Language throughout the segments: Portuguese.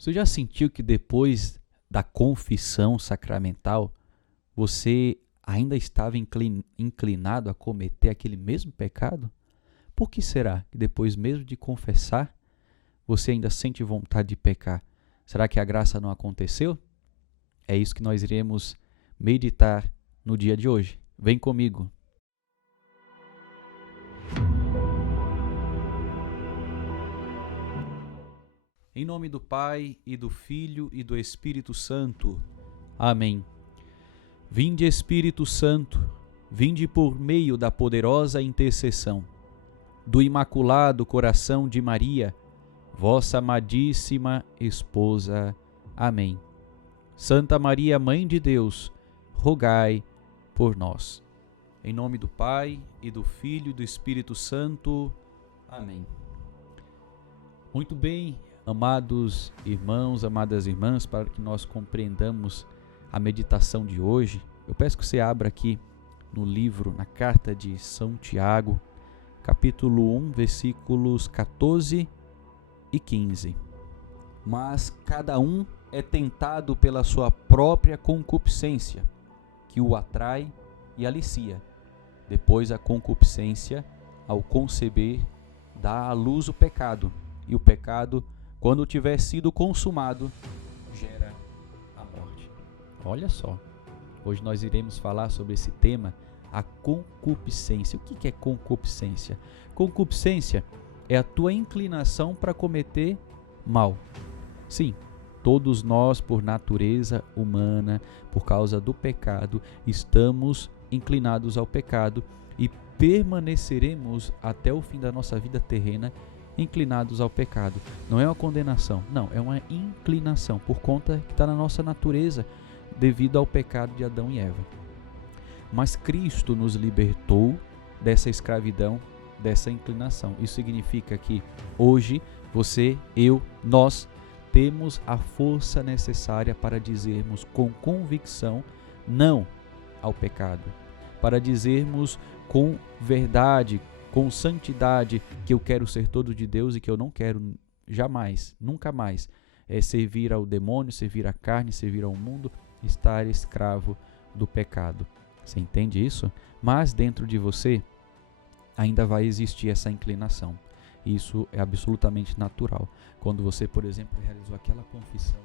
Você já sentiu que depois da confissão sacramental, você ainda estava inclinado a cometer aquele mesmo pecado? Por que será que depois mesmo de confessar, você ainda sente vontade de pecar? Será que a graça não aconteceu? É isso que nós iremos meditar no dia de hoje. Vem comigo. Em nome do Pai, e do Filho, e do Espírito Santo. Amém. Vinde, Espírito Santo, vinde por meio da poderosa intercessão do Imaculado Coração de Maria, vossa amadíssima esposa. Amém. Santa Maria, Mãe de Deus, rogai por nós. Em nome do Pai, e do Filho, e do Espírito Santo. Amém. Muito bem, amados irmãos, amadas irmãs, para que nós compreendamos a meditação de hoje, eu peço que você abra aqui no livro, na carta de São Tiago, capítulo 1, versículos 14 e 15. Mas cada um é tentado pela sua própria concupiscência, que o atrai e alicia. Depois a concupiscência, ao conceber, dá à luz o pecado, e o pecado, quando tiver sido consumado, gera a morte. Olha só, hoje nós iremos falar sobre esse tema, a concupiscência. O que é concupiscência? Concupiscência é a tua inclinação para cometer mal. Sim, todos nós, por natureza humana, por causa do pecado, estamos inclinados ao pecado e permaneceremos até o fim da nossa vida terrena inclinados ao pecado. Não é uma condenação, não, é uma inclinação, por conta que está na nossa natureza, devido ao pecado de Adão e Eva. Mas Cristo nos libertou dessa escravidão, dessa inclinação. Isso significa que hoje, você, eu, nós, temos a força necessária para dizermos com convicção não ao pecado, para dizermos com verdade, com santidade, que eu quero ser todo de Deus e que eu não quero jamais, nunca mais, servir ao demônio, servir à carne, servir ao mundo, estar escravo do pecado. Você entende isso? Mas dentro de você ainda vai existir essa inclinação. Isso é absolutamente natural. Quando você, por exemplo, realizou aquela confissão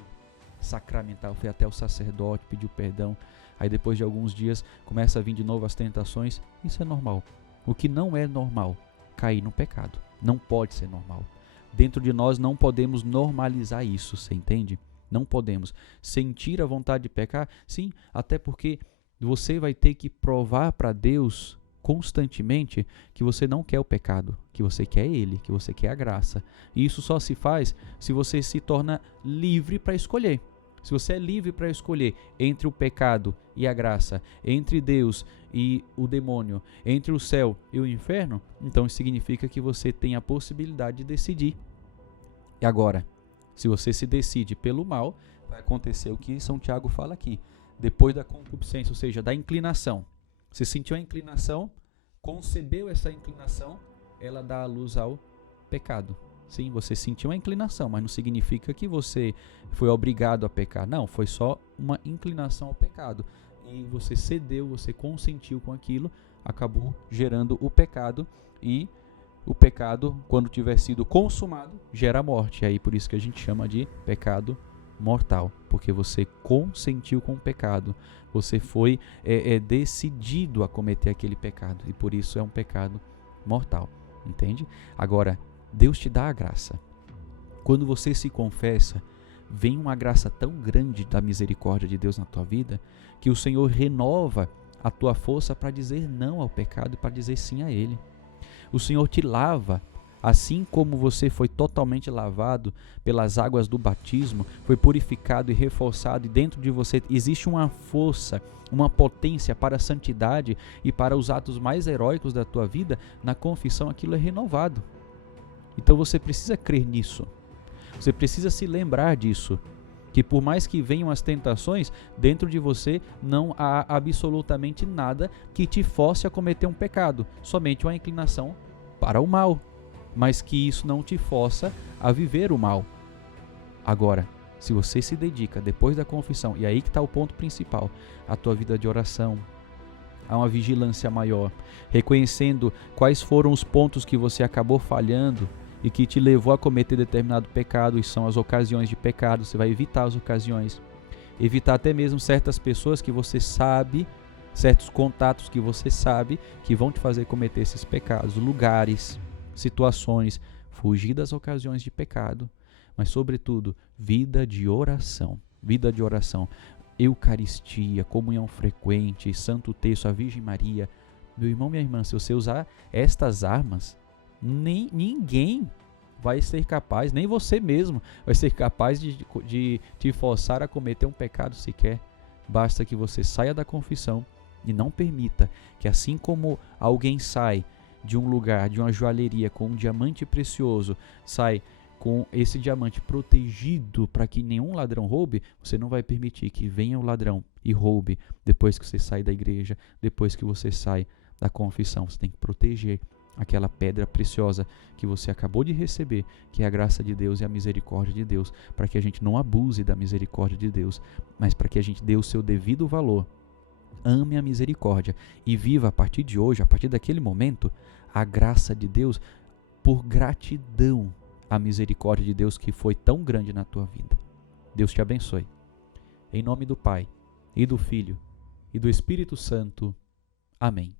sacramental, foi até o sacerdote, pediu perdão, aí depois de alguns dias começa a vir de novo as tentações, isso é normal. O que não é normal, cair no pecado. Não pode ser normal. Dentro de nós não podemos normalizar isso, você entende? Não podemos sentir a vontade de pecar, sim, até porque você vai ter que provar para Deus constantemente que você não quer o pecado, que você quer Ele, que você quer a graça. E isso só se faz se você se torna livre para escolher. Se você é livre para escolher entre o pecado e a graça, entre Deus e o demônio, entre o céu e o inferno, então isso significa que você tem a possibilidade de decidir. E agora, se você se decide pelo mal, vai acontecer o que São Tiago fala aqui. Depois da concupiscência, ou seja, da inclinação. Você sentiu a inclinação, concebeu essa inclinação, ela dá a luz ao pecado. Sim, você sentiu uma inclinação, mas não significa que você foi obrigado a pecar. Não, foi só uma inclinação ao pecado. E você cedeu, você consentiu com aquilo, acabou gerando o pecado. E o pecado, quando tiver sido consumado, gera a morte. Aí por isso que a gente chama de pecado mortal. Porque você consentiu com o pecado. Você foi decidido a cometer aquele pecado. E por isso é um pecado mortal. Entende? Agora, Deus te dá a graça. Quando você se confessa, vem uma graça tão grande da misericórdia de Deus na tua vida, que o Senhor renova a tua força para dizer não ao pecado e para dizer sim a Ele. O Senhor te lava, assim como você foi totalmente lavado pelas águas do batismo, foi purificado e reforçado, e dentro de você existe uma força, uma potência para a santidade e para os atos mais heróicos da tua vida. Na confissão aquilo é renovado. Então você precisa crer nisso, você precisa se lembrar disso, que por mais que venham as tentações, dentro de você não há absolutamente nada que te force a cometer um pecado, somente uma inclinação para o mal, mas que isso não te força a viver o mal. Agora, se você se dedica depois da confissão, e aí que está o ponto principal, a tua vida de oração, a uma vigilância maior, reconhecendo quais foram os pontos que você acabou falhando e que te levou a cometer determinado pecado, e são as ocasiões de pecado. Você vai evitar as ocasiões, evitar até mesmo certas pessoas que você sabe, certos contatos que você sabe que vão te fazer cometer esses pecados, lugares, situações, fugir das ocasiões de pecado, mas sobretudo, vida de oração, Eucaristia, comunhão frequente, Santo Terço, a Virgem Maria. Meu irmão, minha irmã, se você usar estas armas, ninguém vai ser capaz, nem você mesmo vai ser capaz de te forçar a cometer um pecado sequer. Basta que você saia da confissão e não permita que, assim como alguém sai de um lugar, de uma joalheria com um diamante precioso, sai com esse diamante protegido para que nenhum ladrão roube, você não vai permitir que venha o ladrão e roube depois que você sai da igreja, depois que você sai da confissão. Você tem que proteger aquela pedra preciosa que você acabou de receber, que é a graça de Deus e a misericórdia de Deus, para que a gente não abuse da misericórdia de Deus, mas para que a gente dê o seu devido valor. Ame a misericórdia e viva a partir de hoje, a partir daquele momento, a graça de Deus por gratidão à misericórdia de Deus que foi tão grande na tua vida. Deus te abençoe. Em nome do Pai, e do Filho, e do Espírito Santo. Amém.